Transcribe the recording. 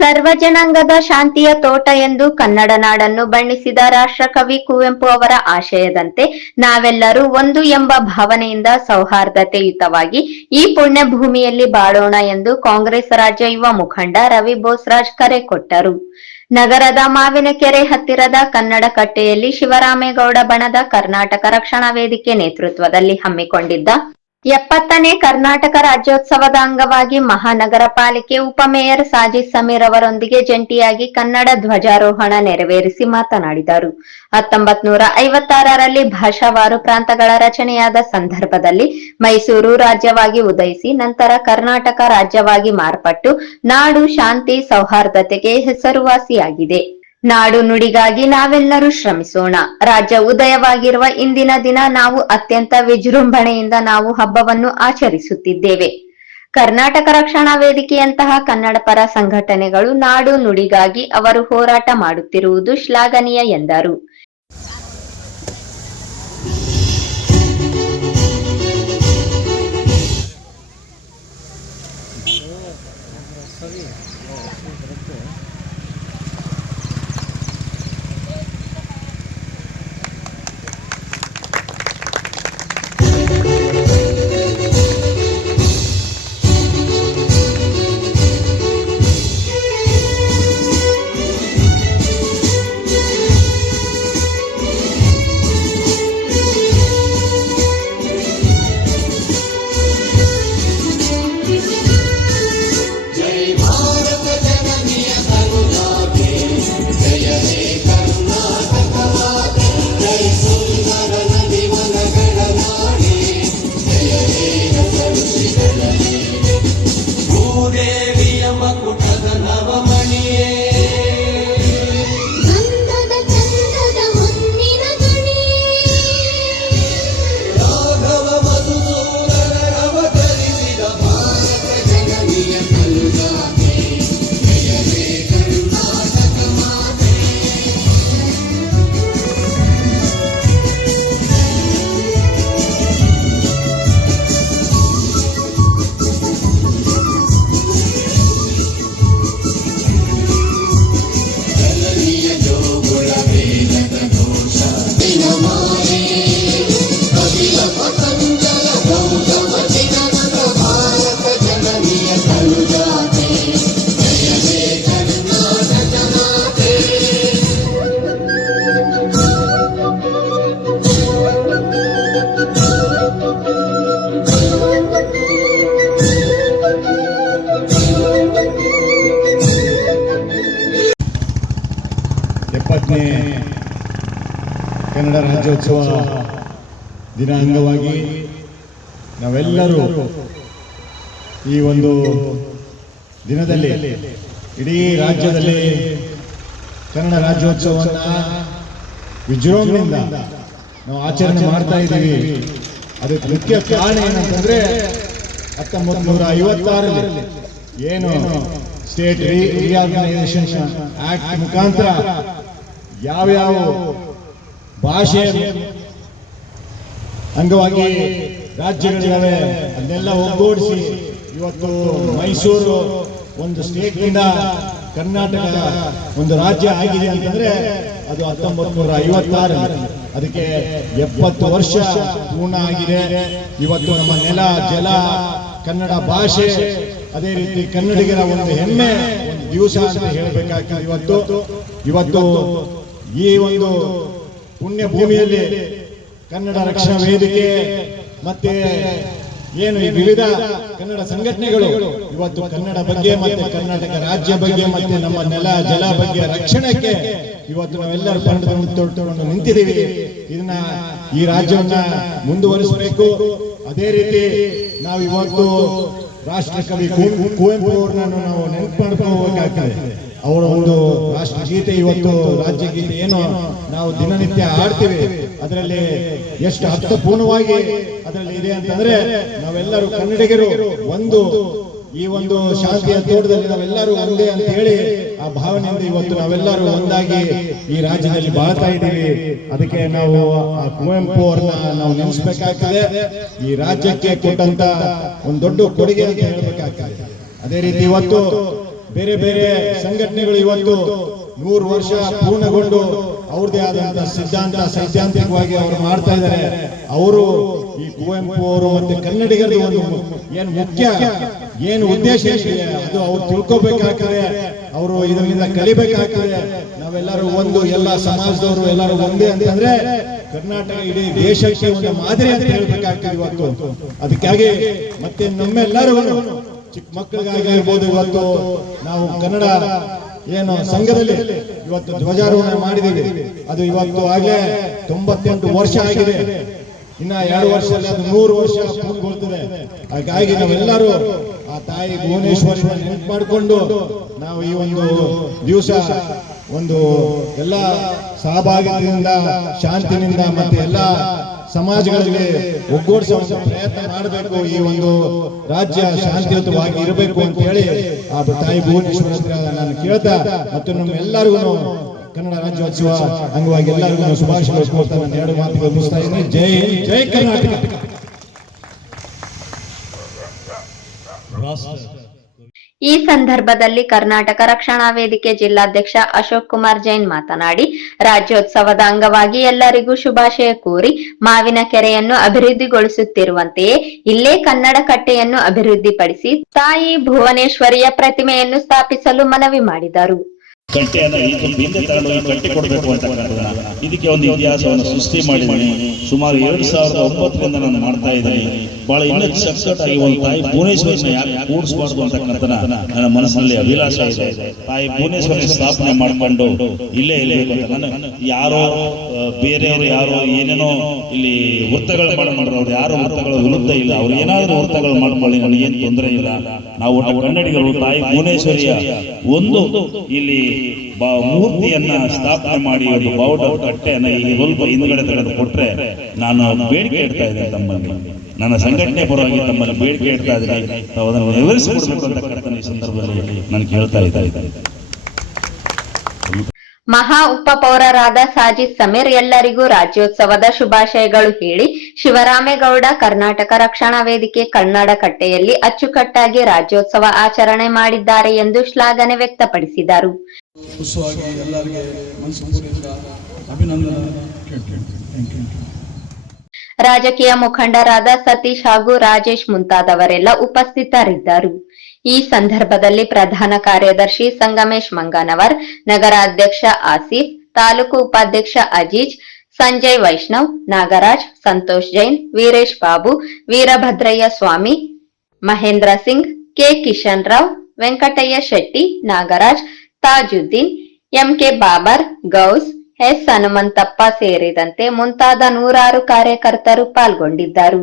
ಸರ್ವ ಜನಾಂಗದ ಶಾಂತಿಯ ತೋಟ ಎಂದು ಕನ್ನಡ ನಾಡನ್ನು ಬಣ್ಣಿಸಿದ ರಾಷ್ಟ್ರಕವಿ ಕುವೆಂಪು ಅವರ ಆಶಯದಂತೆ ನಾವೆಲ್ಲರೂ ಒಂದು ಎಂಬ ಭಾವನೆಯಿಂದ ಸೌಹಾರ್ದತೆಯುತವಾಗಿ ಈ ಪುಣ್ಯ ಭೂಮಿಯಲ್ಲಿ ಬಾಳೋಣ ಎಂದು ಕಾಂಗ್ರೆಸ್ ರಾಜ್ಯ ಯುವ ಮುಖಂಡ ರವಿ ಬೋಸ್ರಾಜ್ ಕರೆ ಕೊಟ್ಟರು. ನಗರದ ಮಾವಿನಕೆರೆ ಹತ್ತಿರದ ಕನ್ನಡ ಕಟ್ಟೆಯಲ್ಲಿ ಶಿವರಾಮೇಗೌಡ ಬಣದ ಕರ್ನಾಟಕ ರಕ್ಷಣಾ ವೇದಿಕೆ ನೇತೃತ್ವದಲ್ಲಿ ಹಮ್ಮಿಕೊಂಡಿದ್ದ ಎಪ್ಪತ್ತನೇ ಕರ್ನಾಟಕ ರಾಜ್ಯೋತ್ಸವದ ಅಂಗವಾಗಿ ಮಹಾನಗರ ಪಾಲಿಕೆ ಉಪಮೇಯರ್ ಸಾಜಿದ್ ಸಮೀರ್ ಅವರೊಂದಿಗೆ ಜಂಟಿಯಾಗಿ ಕನ್ನಡ ಧ್ವಜಾರೋಹಣ ನೆರವೇರಿಸಿ ಮಾತನಾಡಿದರು. ಹತ್ತೊಂಬತ್ ನೂರ ಐವತ್ತಾರರಲ್ಲಿ ಭಾಷಾವಾರು ಪ್ರಾಂತಗಳ ರಚನೆಯಾದ ಸಂದರ್ಭದಲ್ಲಿ ಮೈಸೂರು ರಾಜ್ಯವಾಗಿ ಉದಯಿಸಿ ನಂತರ ಕರ್ನಾಟಕ ರಾಜ್ಯವಾಗಿ ಮಾರ್ಪಟ್ಟು ನಾಡು ಶಾಂತಿ ಸೌಹಾರ್ದತೆಗೆ ಹೆಸರುವಾಸಿಯಾಗಿದೆ. ನಾಡು ನುಡಿಗಾಗಿ ನಾವೆಲ್ಲರೂ ಶ್ರಮಿಸೋಣ. ರಾಜ್ಯ ಉದಯವಾಗಿರುವ ಇಂದಿನ ದಿನ ನಾವು ಅತ್ಯಂತ ವಿಜೃಂಭಣೆಯಿಂದ ನಾವು ಹಬ್ಬವನ್ನು ಆಚರಿಸುತ್ತಿದ್ದೇವೆ. ಕರ್ನಾಟಕ ರಕ್ಷಣಾ ವೇದಿಕೆಯಂತಹ ಕನ್ನಡ ಪರ ಸಂಘಟನೆಗಳು ನಾಡು ನುಡಿಗಾಗಿ ಅವರು ಹೋರಾಟ ಮಾಡುತ್ತಿರುವುದು ಶ್ಲಾಘನೀಯ ಎಂದರು. ಕನ್ನಡ ರಾಜ್ಯೋತ್ಸವ ದಿನ ಅಂಗವಾಗಿ ನಾವೆಲ್ಲರೂ ಈ ಒಂದು ದಿನದಲ್ಲಿ ಇಡೀ ರಾಜ್ಯದಲ್ಲಿ ಕನ್ನಡ ರಾಜ್ಯೋತ್ಸವವನ್ನು ವಿಜೃಂಭಣೆಯಿಂದ ನಾವು ಆಚರಣೆ ಮಾಡ್ತಾ ಇದ್ದೀವಿ. ಅದಕ್ಕೆ ಮುಖ್ಯ ಕಾರಣ ಏನಂತಂದ್ರೆ ಹತ್ತೊಂಬತ್ತು ನೂರ ಐವತ್ತಾರಲ್ಲಿ ಏನು ಸ್ಟೇಟ್ ರಿಆರ್ಗನೈಸೇಷನ್ ಆಕ್ಟ್ ಮುಖಾಂತರ ಯಾವ್ಯಾವ ಭಾಷೆ ಅಂಗವಾಗಿ ರಾಜ್ಯಗಳಿದ್ದಾವೆ ಅದನ್ನೆಲ್ಲ ಒಗ್ಗೂಡಿಸಿ ಇವತ್ತು ಮೈಸೂರು ಒಂದು ಸ್ಟೇಟ್ನಿಂದ ಕರ್ನಾಟಕ ಒಂದು ರಾಜ್ಯ ಆಗಿದೆ ಅಂತಂದ್ರೆ ಅದು ಹತ್ತೊಂಬತ್ತು ನೂರ ಐವತ್ತಾರು ಅದಕ್ಕೆ ಎಪ್ಪತ್ತು ವರ್ಷ ಪೂರ್ಣ ಆಗಿದೆ. ಇವತ್ತು ನಮ್ಮ ನೆಲ, ಜಲ, ಕನ್ನಡ ಭಾಷೆ, ಅದೇ ರೀತಿ ಕನ್ನಡಿಗರ ಒಂದು ಹೆಮ್ಮೆ ಒಂದು ದಿವಸ ಅಂತ ಹೇಳಬೇಕಾಗ್ತದೆ ಇವತ್ತು. ಇವತ್ತು ಈ ಒಂದು ಪುಣ್ಯ ಭೂಮಿಯಲ್ಲಿ ಕನ್ನಡ ರಕ್ಷಣಾ ವೇದಿಕೆ ಮತ್ತೆ ಏನು ಈ ವಿವಿಧ ಕನ್ನಡ ಸಂಘಟನೆಗಳು, ಇವತ್ತು ಕನ್ನಡ ಬಗ್ಗೆ ಮತ್ತೆ ಕರ್ನಾಟಕ ರಾಜ್ಯ ಬಗ್ಗೆ ಮತ್ತೆ ನಮ್ಮ ನೆಲ, ಜಲ ಬಗ್ಗೆ ರಕ್ಷಣೆಗೆ ಇವತ್ತು ನಾವೆಲ್ಲರೂ ಪಂಡದ ತೊಟ್ಟು ನಿಂತಿದ್ದೀವಿ. ಇದನ್ನ ಈ ರಾಜ್ಯವನ್ನ ಮುಂದುವರಿಸಬೇಕು. ಅದೇ ರೀತಿ ನಾವು ಇವತ್ತು ರಾಷ್ಟ್ರಕವಿ ಕುವೆಂಪು ಅವ್ರನ್ನ ನಾವು ನೆನಪು ಮಾಡ್ಕೊಂಡು ಹೋಗ್ಬೇಕಾಗ್ತದೆ ಅವರ ಒಂದು ರಾಷ್ಟ್ರಗೀತೆ ಇವತ್ತು ರಾಜ್ಯ ಗೀತೆ ಏನು ನಾವು ದಿನನಿತ್ಯ ಆಡ್ತೀವಿ ಅದರಲ್ಲಿ ಎಷ್ಟು ಅರ್ಥಪೂರ್ಣವಾಗಿ ಅದರಲ್ಲಿ ಇದೆ ಅಂತಂದ್ರೆ ನಾವೆಲ್ಲರೂ ಕನ್ನಡಿಗರು ಒಂದು ಈ ಒಂದು ಶಾಂತಿಯ ತೋಟದಲ್ಲಿ ನಾವೆಲ್ಲರೂ ಒಂದೇ ಅಂತ ಹೇಳಿ ಆ ಭಾವನೆಯಿಂದ ಇವತ್ತು ನಾವೆಲ್ಲರೂ ಒಂದಾಗಿ ಈ ರಾಜ್ಯದಲ್ಲಿ ಬಾಳ್ತಾ ಇದ್ದೀವಿ. ಅದಕ್ಕೆ ನಾವು ಆ ಕುವೆಂಪು ಅವ್ರನ್ನ ನಾವು ನೆನೆಸ್ಬೇಕಾಗ್ತದೆ. ಈ ರಾಜ್ಯಕ್ಕೆ ಕೊಟ್ಟಂತ ಒಂದು ದೊಡ್ಡ ಕೊಡುಗೆ ಅಂತ ಹೇಳ್ಬೇಕಾಗ್ತದೆ. ಅದೇ ರೀತಿ ಇವತ್ತು ಬೇರೆ ಬೇರೆ ಸಂಘಟನೆಗಳು ಇವತ್ತು ನೂರು ವರ್ಷ ಪೂರ್ಣಗೊಂಡು ಅವ್ರದೇ ಆದಂತ ಸಿದ್ಧಾಂತ, ಸೈದ್ಧಾಂತಿಕವಾಗಿ ಅವರು ಮಾಡ್ತಾ ಇದ್ದಾರೆ. ಅವರು ಈ ಕುವೆಂಪು ಅವರು ಮತ್ತೆ ಕನ್ನಡಿಗರದು ಒಂದು ಏನು ಮುಖ್ಯ, ಏನು ಉದ್ದೇಶ ಅದು ಅವ್ರು ತಿಳ್ಕೊಬೇಕಾಗ್ತದೆ. ಅವರು ಇದರಿಂದ ಕಲಿಬೇಕಾಗ್ತದೆ. ನಾವೆಲ್ಲರೂ ಒಂದು, ಎಲ್ಲ ಸಮಾಜದವರು ಎಲ್ಲರೂ ಒಂದೇ ಅಂತಂದ್ರೆ ಕರ್ನಾಟಕ ಇಡೀ ದೇಶಕ್ಕೆ ಒಂದು ಮಾದರಿ ಅಂತ ಹೇಳ್ಬೇಕಾಗ್ತದೆ ಇವತ್ತು. ಅದಕ್ಕಾಗಿ ಮತ್ತೆ ನಮ್ಮೆಲ್ಲರೂ ಚಿಕ್ಕ ಮಕ್ಕಳಿಗಾಗಿ ಇರ್ಬೋದು ಇವತ್ತು ನಾವು ಕನ್ನಡ ಏನು ಸಂಘದಲ್ಲಿ ಇವತ್ತು ಧ್ವಜಾರೋಹಣ ಮಾಡಿದೀವಿ ಅದು ಇವತ್ತು ಆಗಲೇ ತೊಂಬತ್ತೆಂಟು ವರ್ಷ ಆಗಿದೆ. ಇನ್ನ ಎರಡು ವರ್ಷದಲ್ಲಿ ಅದು ನೂರು ವರ್ಷ ಪೂರ್ಣಗೊಳ್ತದೆ. ಹಾಗಾಗಿ ನಾವೆಲ್ಲರೂ ಆ ತಾಯಿ ಭುವನೇಶ್ವರಿ ನೆನಪು ಮಾಡಿಕೊಂಡು ನಾವು ಈ ಒಂದು ದಿವಸ ಒಂದು ಎಲ್ಲ ಸಹಭಾಗಿತ್ವದಿಂದ, ಶಾಂತಿನಿಂದ ಮತ್ತೆ ಎಲ್ಲ ಸಮಾಜಗಳಲ್ಲಿ ಒಗ್ಗೂಡಿಸುವ ಪ್ರಯತ್ನ ಮಾಡಬೇಕು. ಈ ಒಂದು ರಾಜ್ಯ ಶಾಂತಿಯುತವಾಗಿ ಇರಬೇಕು ಅಂತ ಹೇಳಿ ಆ ತಾಯಿ ಭುವನೇಶ್ವರ ನಾನು ಕೇಳ್ತಾ ಮತ್ತು ನಮ್ಮೆಲ್ಲರಿಗೂ ಕನ್ನಡ ರಾಜ್ಯೋತ್ಸವ ಅಂಗವಾಗಿ ಎಲ್ಲರಿಗೂ ಶುಭಾಶಯ ಕೋರ್ತಾ ನಾನು ಎರಡು ಮಾತುಗಳು ಮುಗಿಸ್ತಾ ಇದ್ದೀನಿ. ಜೈ ಜೈ ಕರ್ನಾಟಕ. ಈ ಸಂದರ್ಭದಲ್ಲಿ ಕರ್ನಾಟಕ ರಕ್ಷಣಾ ವೇದಿಕೆ ಜಿಲ್ಲಾಧ್ಯಕ್ಷ ಅಶೋಕ್ ಕುಮಾರ್ ಜೈನ್ ಮಾತನಾಡಿ, ರಾಜ್ಯೋತ್ಸವದ ಅಂಗವಾಗಿ ಎಲ್ಲರಿಗೂ ಶುಭಾಶಯ ಕೋರಿ ಮಾವಿನ ಕೆರೆಯನ್ನು ಅಭಿವೃದ್ಧಿಗೊಳಿಸುತ್ತಿರುವಂತೆಯೇ ಇಲ್ಲೇ ಕನ್ನಡ ಕಟ್ಟೆಯನ್ನು ಅಭಿವೃದ್ಧಿಪಡಿಸಿ ತಾಯಿ ಭುವನೇಶ್ವರಿಯ ಪ್ರತಿಮೆಯನ್ನು ಸ್ಥಾಪಿಸಲು ಮನವಿ ಮಾಡಿದರು. ಕಟ್ಟೆಯನ್ನ ಈ ಹಿಂದೆ ತಗೊಂಡು ಈ ಕಟ್ಟೆ ಕೊಡಬೇಕು ಅಂತಕ್ಕಂಥದ್ದನ್ನ ಇದಕ್ಕೆ ಒಂದು ಇತಿಹಾಸವನ್ನು ಸೃಷ್ಟಿ ಮಾಡಿದ್ದೀನಿ. ಸುಮಾರು ಎರಡು ಸಾವಿರದ ಒಂಬತ್ತರಿಂದ ನಾನು ಮಾಡ್ತಾ ಇದ್ದೀನಿ. ಬಹಳ ಇನ್ನೂ ಆಗಿ ಒಂದು ತಾಯಿ ಭುವನೇಶ್ವರಿನ ಯಾಕೆ ಕೂಡಿಸಬಾರ್ದು ಅಂತಕ್ಕಂಥ ನನ್ನ ಮನಸ್ಸಿನಲ್ಲಿ ಅಭಿಲಾಷ ಇದೆ. ತಾಯಿ ಭುವನೇಶ್ವರಿನ ಸ್ಥಾಪನೆ ಮಾಡಿಕೊಂಡು ಇಲ್ಲೇ ಇಲ್ಲೇ ಅಂತ. ನಾನು ಯಾರೋ ಬೇರೆಯವರು ಯಾರೋ ಏನೇನೋ ಇಲ್ಲಿ ವೃತ್ತಗಳು ಮಾಡ್ಕೊಂಡ್ರು ಅವ್ರು ಯಾರು ವೃತ್ತಗಳು ವಿರುದ್ಧ ಇಲ್ಲ. ಅವ್ರು ಏನಾದರೂ ವೃತ್ತಗಳು ಮಾಡ್ಕೊಳ್ಳಿ. ಏನು ತೊಂದರೆ ಇಲ್ಲ. ನಾವು ಕನ್ನಡಿಗರು ತಾಯಿ ಭುವನೇಶ್ವರಿಯ ಒಂದು ಇಲ್ಲಿ ಮೂರ್ತಿಯನ್ನ ಸ್ಥಾಪನೆ ಮಾಡಿ ಒಂದು ಬಾವುಟ ಕಟ್ಟೆಯನ್ನ ಈ ಸ್ವಲ್ಪ ಹಿಂದ್ಗಡೆ ತೆಗೆದು ಕೊಟ್ರೆ ನಾನು ಬೇಡಿಕೆ ಇಡ್ತಾ ಇದ್ದೇನೆ ತಮ್ಮಲ್ಲಿ. ನನ್ನ ಸಂಘಟನೆ ಪರವಾಗಿ ತಮ್ಮಲ್ಲಿ ಬೇಡಿಕೆ ಇಡ್ತಾ ಇದ್ದೀನಿ. ತಾವು ಅದನ್ನು ಅಂತ ಅಂತಕ್ಕಂಥ ಈ ಸಂದರ್ಭದಲ್ಲಿ ನಾನು ಕೇಳ್ತಾ ಇದ್ದೇನೆ. ಮಹಾ ಉಪಪೌರರಾದ ಸಾಜಿದ್ ಸಮೀರ್ ಎಲ್ಲರಿಗೂ ರಾಜ್ಯೋತ್ಸವದ ಶುಭಾಶಯಗಳು ಹೇಳಿ ಶಿವರಾಮೇಗೌಡ ಕರ್ನಾಟಕ ರಕ್ಷಣಾ ವೇದಿಕೆ ಕನ್ನಡ ಕಟ್ಟೆಯಲ್ಲಿ ಅಚ್ಚುಕಟ್ಟಾಗಿ ರಾಜ್ಯೋತ್ಸವ ಆಚರಣೆ ಮಾಡಿದ್ದಾರೆ ಎಂದು ಶ್ಲಾಘನೆ ವ್ಯಕ್ತಪಡಿಸಿದರು. ಖುಷಿಯಾಗಿ ಎಲ್ಲರಿಗೆ ಮನಸ್ಪೂರ್ವಕ ಅಭಿನಂದನೆ. ಕೇಳ್ತೀನಿ ಥ್ಯಾಂಕ್ ಯು ರಾಜಕೀಯ ಮುಖಂಡರಾದ ಸತೀಶ್ ಹಾಗೂ ರಾಜೇಶ್ ಮುಂತಾದವರೆಲ್ಲ ಉಪಸ್ಥಿತರಿದ್ದರು. ಈ ಸಂದರ್ಭದಲ್ಲಿ ಪ್ರಧಾನ ಕಾರ್ಯದರ್ಶಿ ಸಂಗಮೇಶ್ ಮಂಗನವರ್ ನಗರಾಧ್ಯಕ್ಷ ಆಸಿಫ್, ತಾಲೂಕು ಉಪಾಧ್ಯಕ್ಷ Aziz, Sanjay Vaishnav, Nagaraj, Santosh Jain, Veeresh Babu, Veerabhadraiah Swamy, Mahendra Singh, K Kishan Rao, Venkataiah Shetty, Nagaraj Tajuddin MK Babar Gous S Hanumanthappa ಸೇರಿದಂತೆ ಮುಂತಾದ ನೂರಾರು ಕಾರ್ಯಕರ್ತರು ಪಾಲ್ಗೊಂಡಿದ್ದರು.